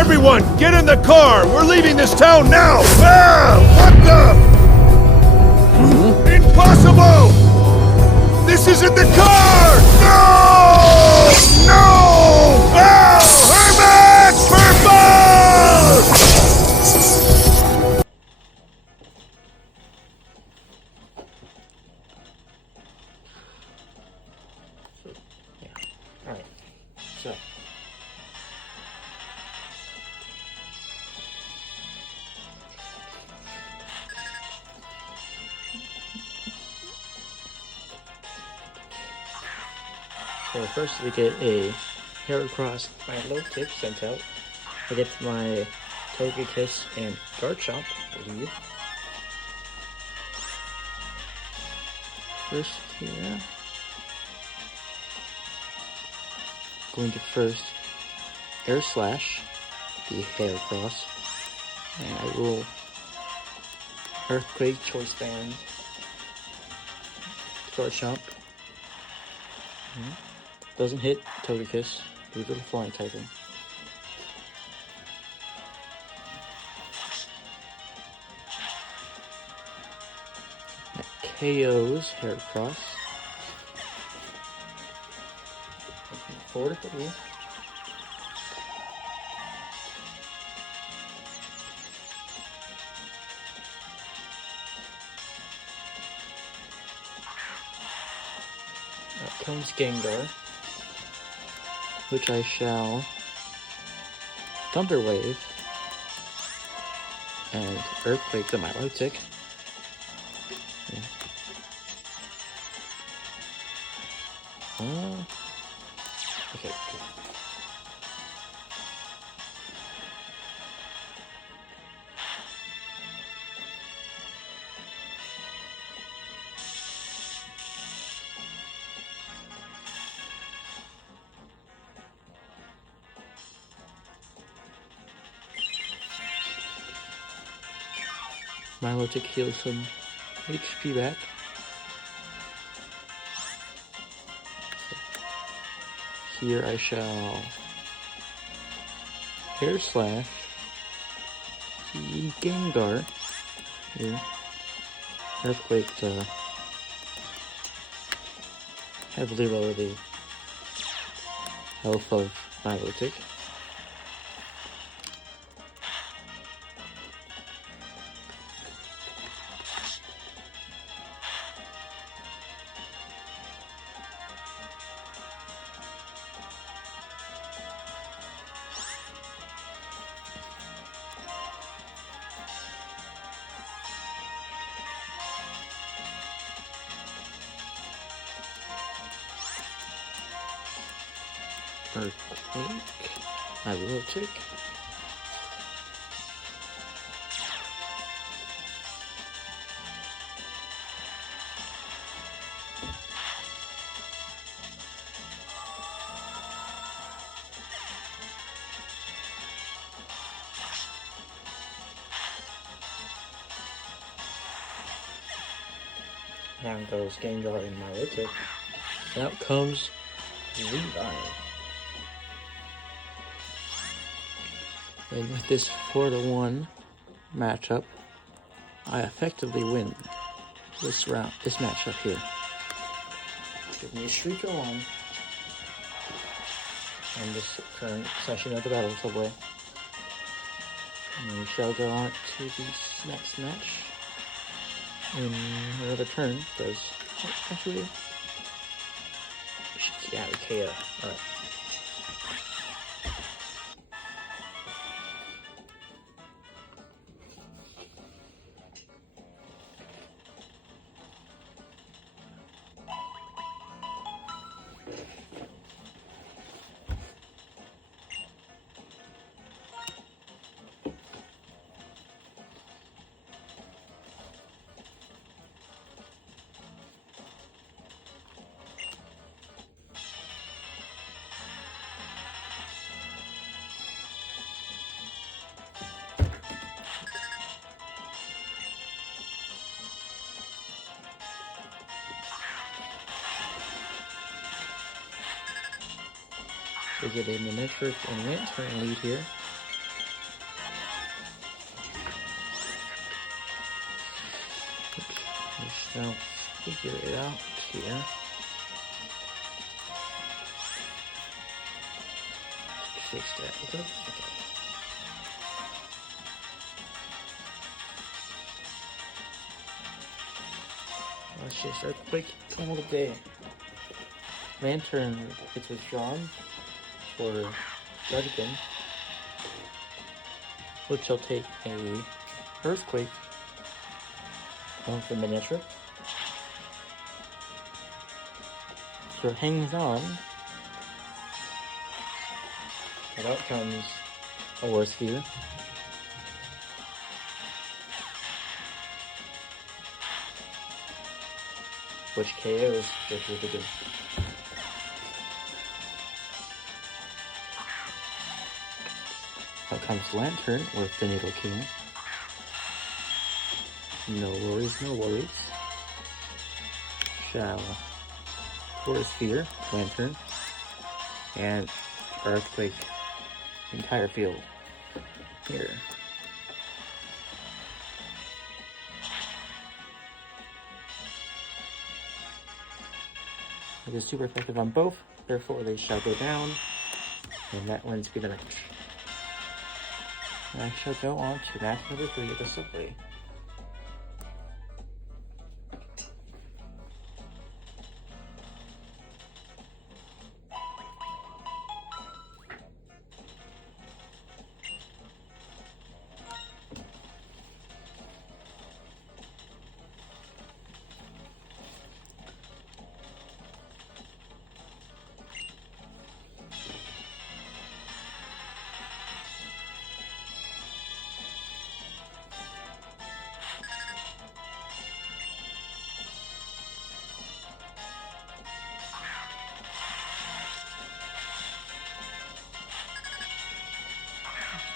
Everyone, get in the car! We're leaving this town now! Ah! What the? Impossible! This isn't the car! No! No! Ah! Hermit! Purple! Alright, so first we get a hair across my low tip sent out. I get my Togekiss and Garchomp, I believe. First here. Going to first Air Slash, the hair cross, and I will Earthquake Choice Band, Garchomp. Doesn't hit Togekiss due to the flying typing. That KO's hair cross. Forward for me. Out comes Gengar, which I shall Thunder Wave and Earthquake to my low tick. Okay. Milo to heal some HP back. Here I shall Hair Slash the Gengar. Here. Earthquake to heavily lower the health of Milotic. Earthquake, I will take. Down goes Gengar in my Milotic. Out comes Levi. And with this 4-1 matchup, I effectively win this matchup here. Give me a streak on this current session of the Battle Subway. And we shall go on to the next match in another turn, because actually, yeah, we KO. Alright. We get a Manectric and Lantern lead here. Now, figure it out here. Fix that. Okay. Let's just earthquake all day. Lantern gets withdrawn for Judgment, which will take a earthquake off the miniature. So it hangs on. And out comes a war sphere. Which KOs which is good. Out comes Lantern with the Needle King. No worries, no worries. Shall War Sphere, Lantern, and Earthquake the entire field. Here. It is super effective on both, therefore they shall go down, and that wins me the match. And I shall go on to match number 3 of the subway.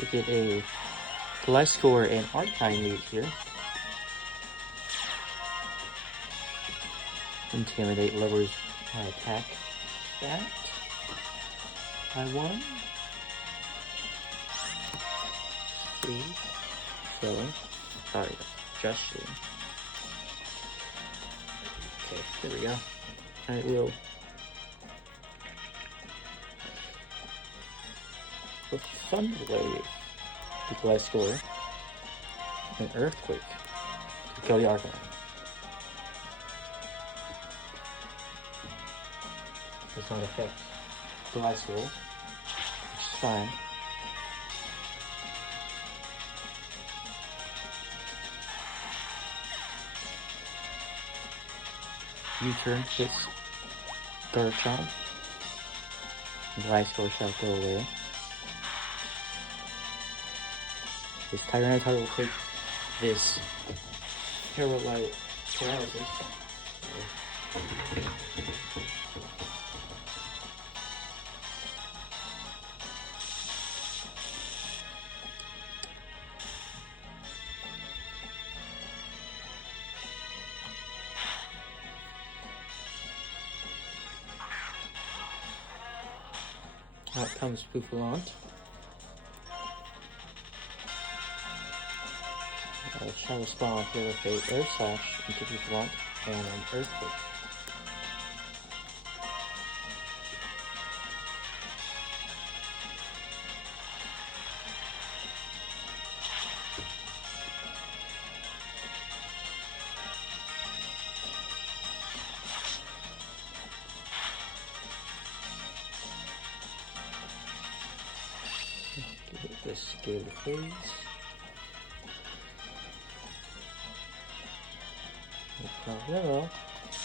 We get a life score and art time lead here. Intimidate lowers my attack stat by 1. 3. 7. Sorry, just 3. Okay, there we go. I will with Thunder Wave, equalize score, and Earthquake to kill the Arcanine. Does not affect the life score, which is fine. U-turn hits Garchomp, and the life score shall go away. This Tyranitar will take this paralysis. Out comes Buffalant. I shall respond here with a Air Slash into Buffalant and an Earthquake. Give it this Scaly Phase. No problem.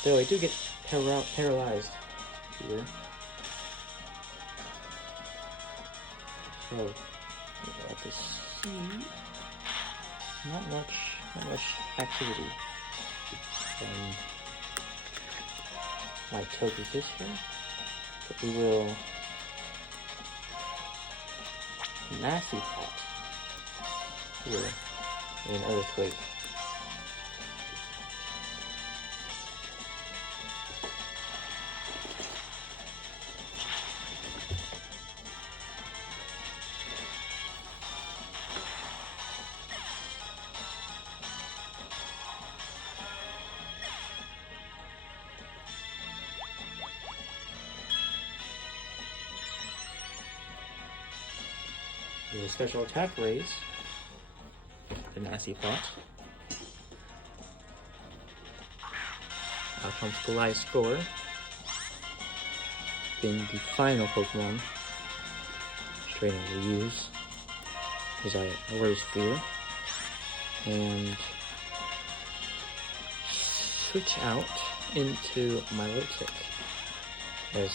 Though I do get paralyzed here. So, let us see. Not much activity from my Togekiss here. But we will Massy Pot here in Earthquake. Do a special attack raise. The nasty pot. Out comes Goliath Score. Being the final Pokemon trainer will use as I Rose Fear. And switch out into my Milotic, as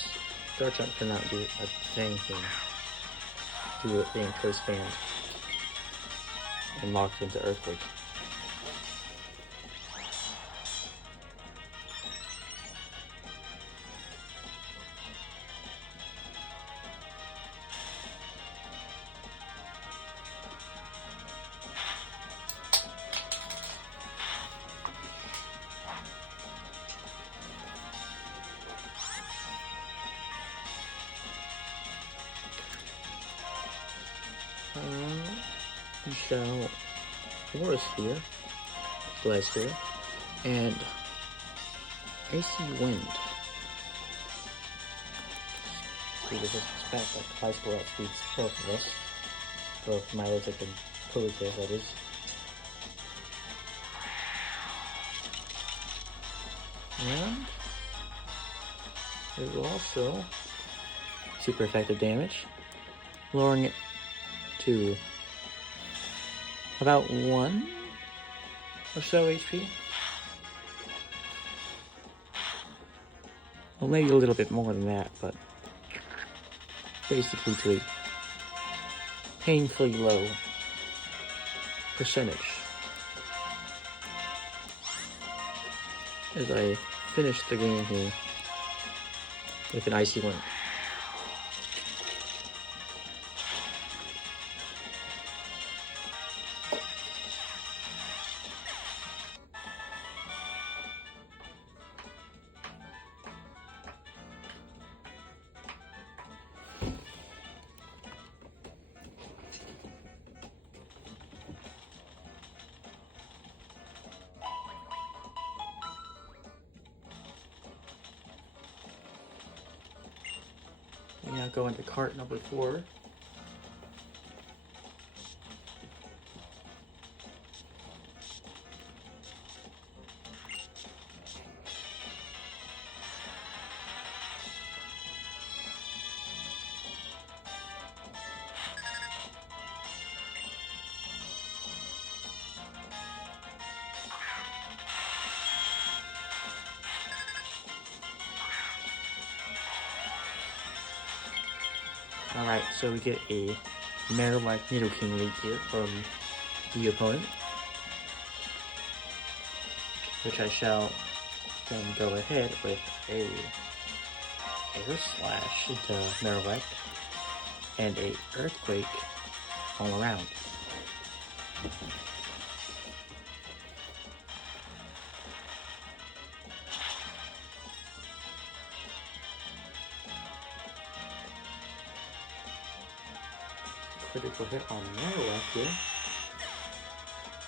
Garchomp cannot do a dang thing due to it being close band and locked into Earthquake. We shall Aura Sphere, Glass Sphere, and AC Wind. See, this is back like high school outspeeds both of us. Both Milotic and Polytech, that is. And it will also super effective damage, lowering it to about 1 or so HP. Well, maybe a little bit more than that, but basically to a painfully low percentage. As I finish the game here with an Icy Wind. We now go into cart number 4. Alright, so we get a Marowak Nidoking lead here from the opponent, which I shall then go ahead with a Air Slash into Marowak and a Earthquake all around. Critical hit on Marowak here,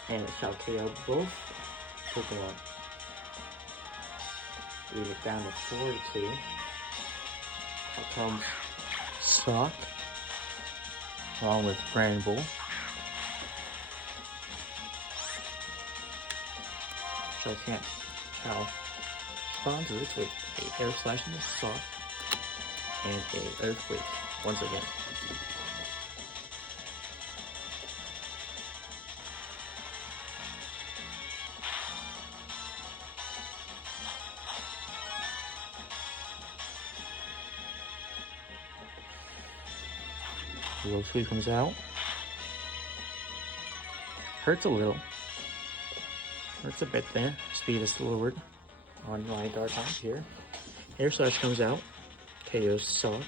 and it shall KO both Pokemon. Leave it down to 4-2. Out comes Sock, along with Granbull. Shall respond to this with a Air Slash into Sock and a Earthquake once again. Low Sweep comes out. Hurts a little. Hurts a bit there. Speed is lowered on my Garchomp here. Air Slash comes out. KO's Sock.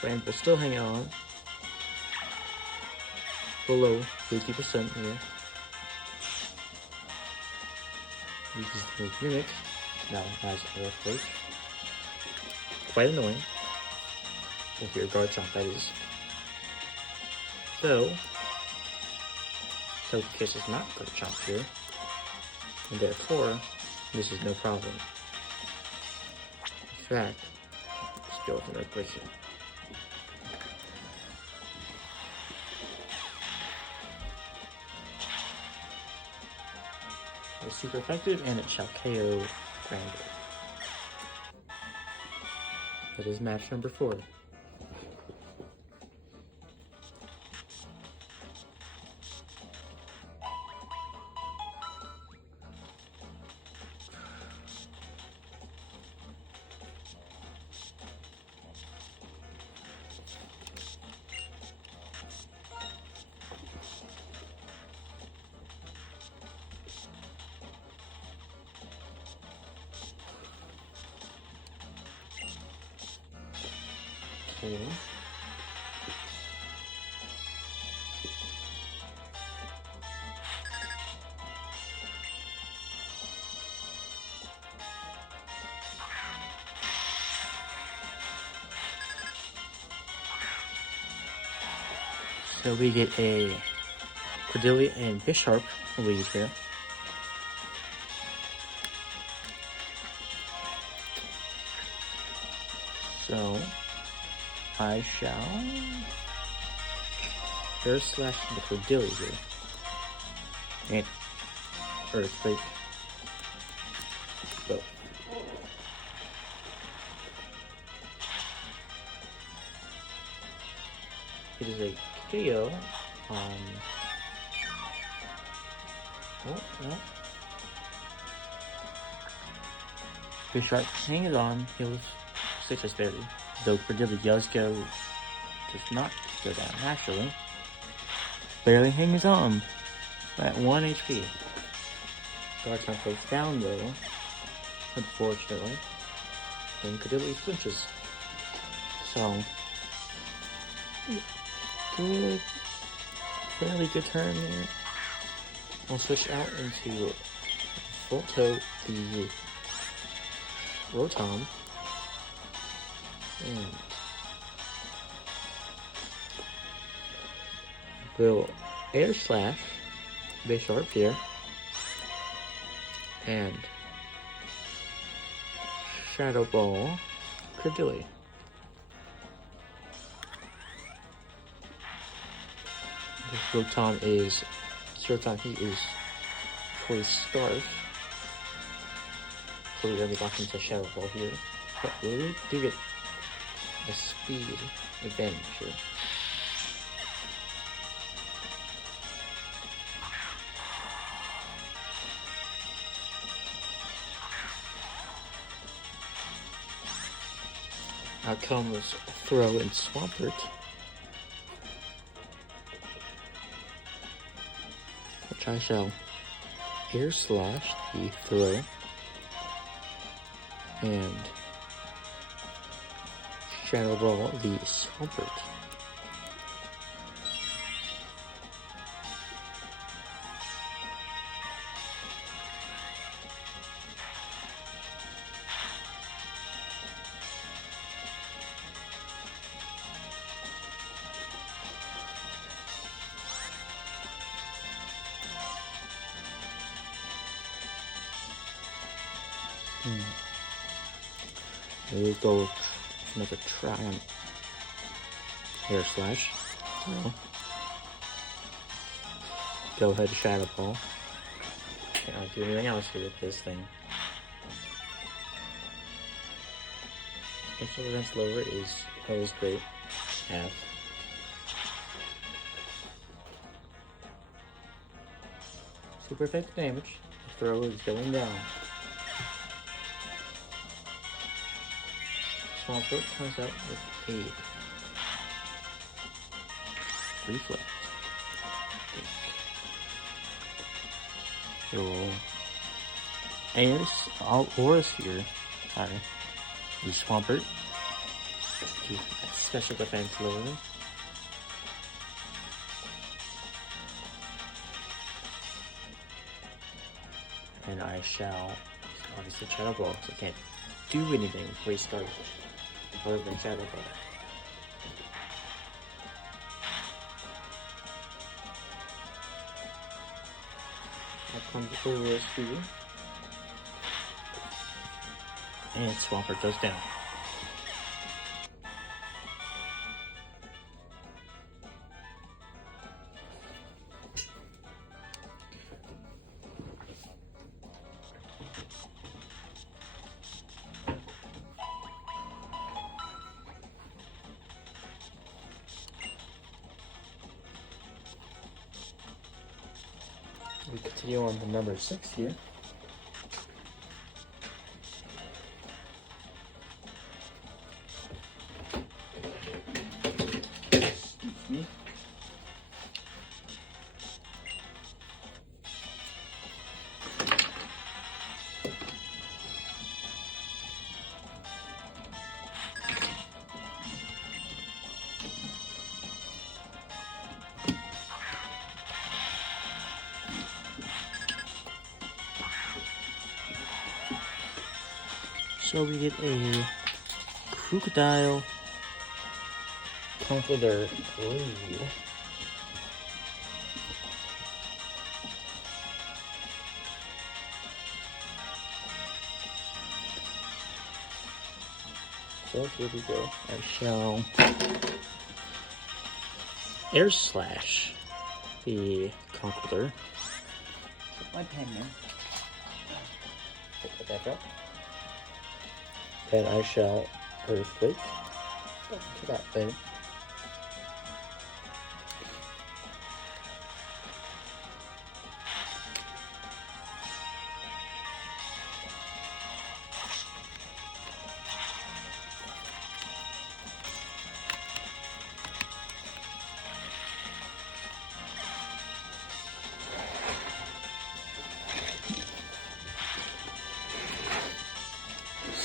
Granbull still hanging on. Below 50% here. Uses the Mimic. Now has Earthquake. Quite annoying. With your Garchomp, that is. So, Togekiss is not Garchomp here, and therefore, this is no problem. In fact, let's go with an Earthquake here. is super effective, and it shall KO Granger. That is match number 4. Okay. So we get a Cordelia and Bisharp lead here. So I shall Air Slash the Cordelia here. And Earthquake. Both. It is a KO on. Oh, no. Bisharp hangs on, heals Citrus Berry. Though Cordelia does not go down, actually. Barely hangs on at 1 HP. Guard Type goes down though, unfortunately. And Cordelia flinches. So, good, fairly good turn here. We'll switch out into Volto the Rotom. And we'll Air Slash Bisharp here. And Shadow Ball Cordelia. Rotom is he is fully Scarf. So we're gonna be locking into Shadow Ball here. But we do get a speed advantage here. Out comes Throw and Swampert. Which I shall Air Slash the Throw and Shadow Ball the Swampert. We'll go with another Triumph Air Slash. No. Go ahead, Shadow Ball. Can't really do anything else here with this thing. Special Defense Lower is always great. Have. Super effective damage. The throw is going down. Swampert comes out with a Reflect. Your Aura Sphere, sorry, the Swampert, special defense lower. And I shall obviously Shadow Ball, so I can't do anything before he starts. Other than Shadow Ball. Up comes the Aura Sphere. And Swampert goes down. We continue on to number 6 here. Excuse me. So we get a crocodile comforter lead. So here we go. I shall air slash the comforter. Put my pen in. Put that back up. Then I shall earthquake. To that thing.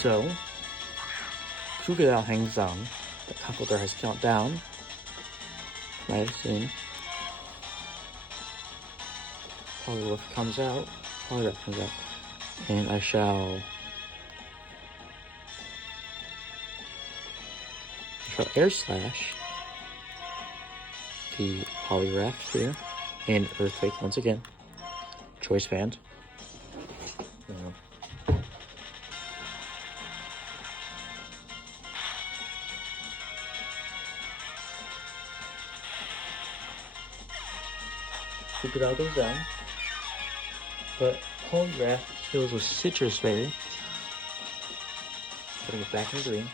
So, crocodile hangs on. The comforter has count down. Right soon. Polywolf comes out. Polywolf comes out. And I shall air slash the Polygraph here. And earthquake once again. Choice band. Crocodile goes down, but Polygraph kills with Citrus Berry, putting it back in green.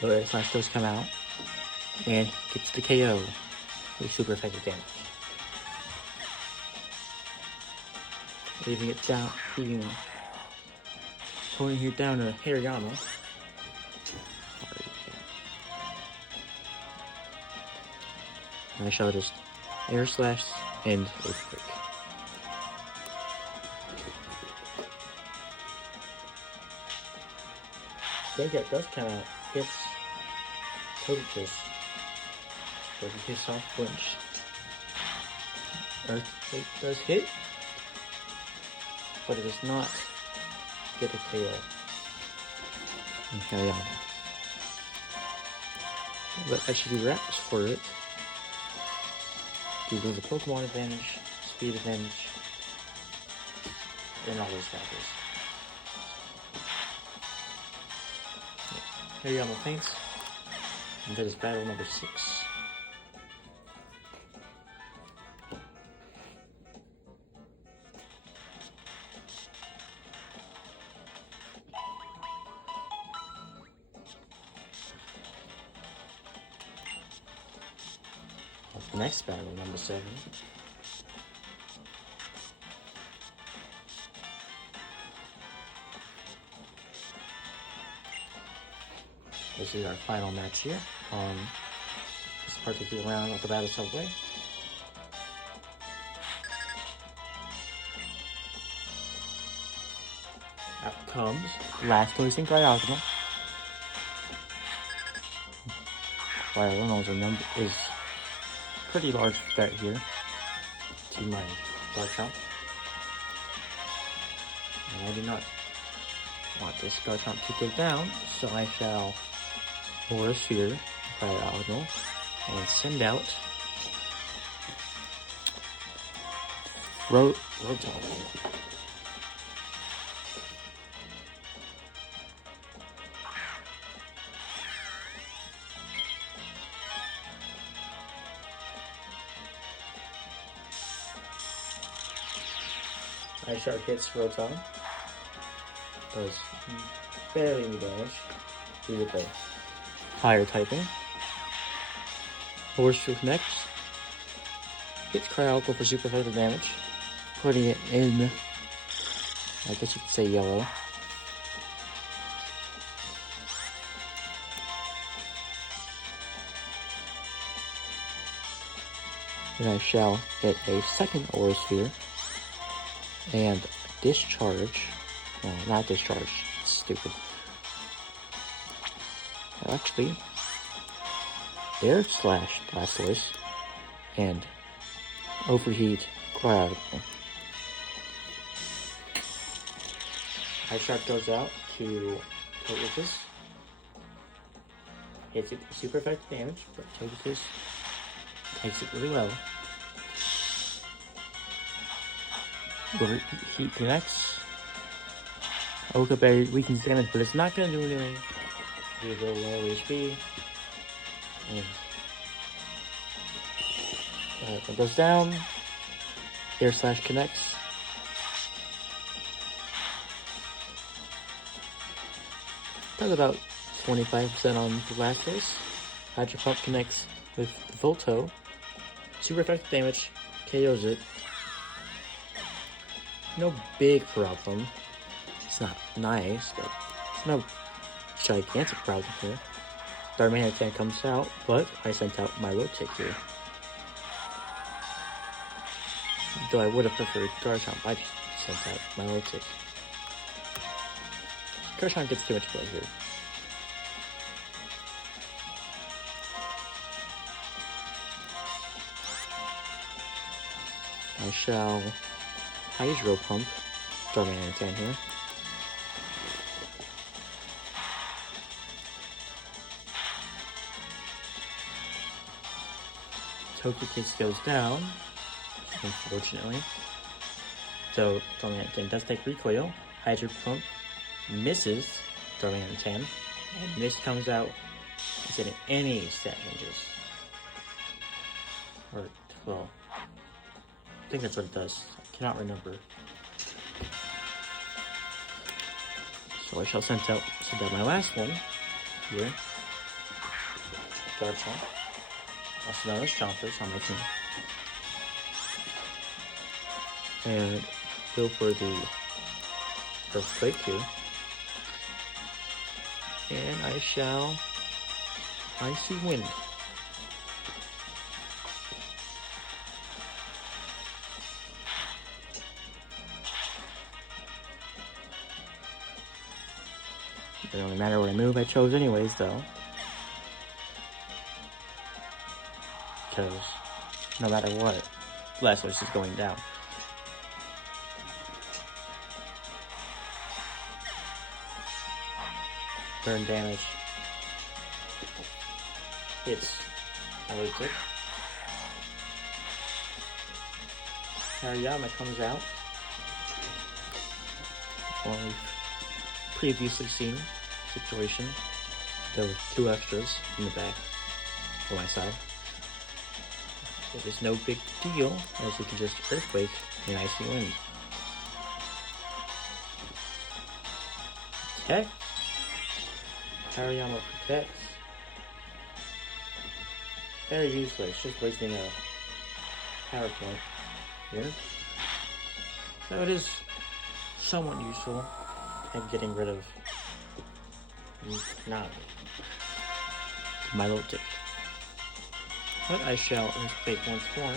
So air slash does come out and gets the KO with super effective damage, leaving it down, pulling here down to Hariyama. And I shall just air slash and earthquake. That does kind of hit Togekiss. So if you hit soft flinch, earthquake does hit, but it does not get a KO. And carry on. But I should do wraps for it. You lose a Pokemon advantage, speed advantage, and all those factors. Here you go, my thanks. And that is battle number 6. Next battle, number 7. This is our final match here on this particular round of the Battle Subway. Out comes last placing Diagonal. Diagonal is pretty large threat here to my Garchomp. And I do not want this Garchomp to go down, so I shall Aura Sphere, Diagonal, and send out Rotom. Ice Shark hits Rotom. Does barely any damage due to the fire typing. Horseshoe connects. Hits Cryogonal for super effective damage. putting it in, I guess you could say yellow. Then I shall get a second aura sphere and discharge. No, not discharge. It's stupid. Actually, air slash Blastoise and overheat Cloud. Ice Shark goes out to Togekiss. Hits it super effective damage, but Togekiss takes it really well. Overheat connects. Oka Berry weakens damage, but it's not going to do anything. You go low HP. It goes down. Air slash connects. That's about 25% on the Blastoise. Hydro Pump connects with Volto. Super effective damage. KOs it. No big problem. It's not nice, but it's no gigantic problem here. Darmanitan comes out, but I sent out my Milotic here. Though I would have preferred Garchomp, I just sent out my Milotic. Garchomp gets too much play here. I shall Hydro Pump Darmanitan here. Togekiss goes down, unfortunately. So Darmanitan does take recoil. Hydro Pump misses Darmanitan, and Mist comes out instead of any stat changes. Or, well, I think that's what it does. I cannot remember. So I shall send out my last one here. Garchomp. Also known as Chompers on my team. And go for the Earthquake here. And I shall Icy Wind. It doesn't matter what move I chose anyways, though. Because no matter what, Blastoise is going down. Burn damage. Hits Milotic. Hariyama comes out. Well, we've previously seen situation. There were 2 extras in the back on my side. It is no big deal, as we can just Earthquake and Icy Wind. Okay. Hariyama protects. Very useless, just wasting a power point here. So it is somewhat useful at getting rid of not Milotic. But I shall Earthquake once more.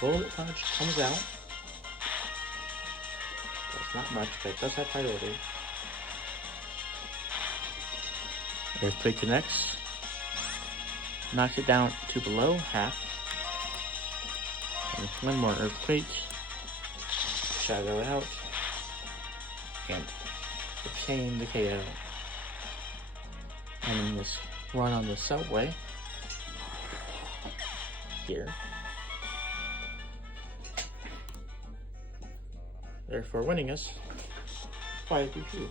Bullet Punch comes out. That's not much, but it does have priority. Earthquake connects. Knocks it down to below half. And one more Earthquake. Shadow out. And obtain the KO. And then this run on the subway. Here. Therefore winning us 5-2.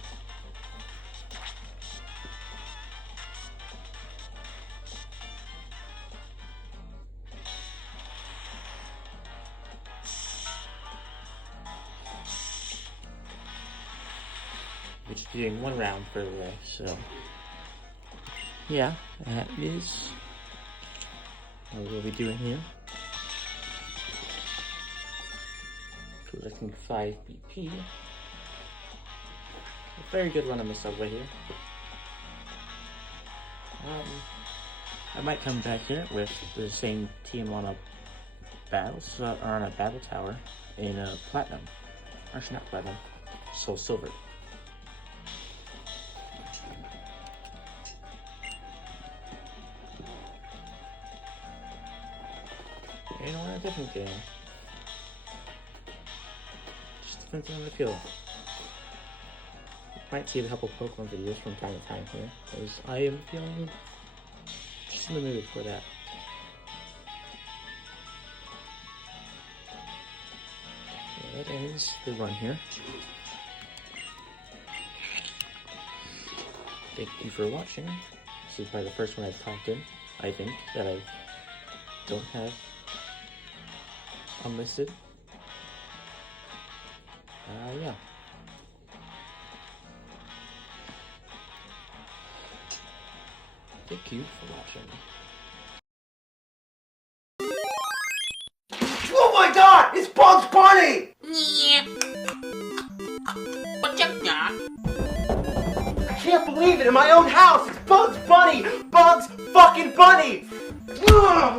We're just doing 1 round for the day, so yeah, that is what we'll be doing here. predicting 5 BP. A very good run on the subway here. I might come back here with the same team on a battle tower in a platinum. Actually, not platinum, so silver. And we're in a different game. Just depends on the feel. Might see a couple Pokemon videos from time to time here, because I am feeling just in the mood for that. So that ends the run here. Thank you for watching. This is probably the first one I've talked in, I think, that I don't have unlisted. Yeah. Thank you for watching. Oh my god! It's Bugs Bunny! Yeah. What's up, Doc? I can't believe it! In my own house! It's Bugs Bunny! Bugs fucking Bunny! Ugh!